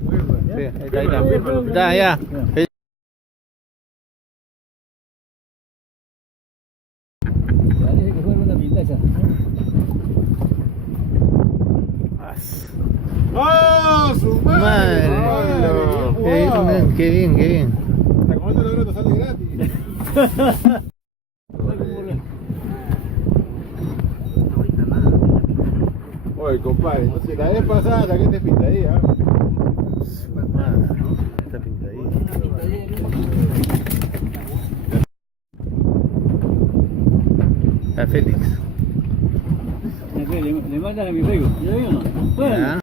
Sí, ahí está, ahí está. Ya. Parece que fue una pintaza. ¡Ah, su madre! Madre. Qué bien, qué bien. La comanda de la sale gratis. Oye, compadre, entonces la vez pasada saqué este pintadilla. Está pintadito. Está Félix. Le mandas a mi Facebook. ¿Ya vio o no? Bueno.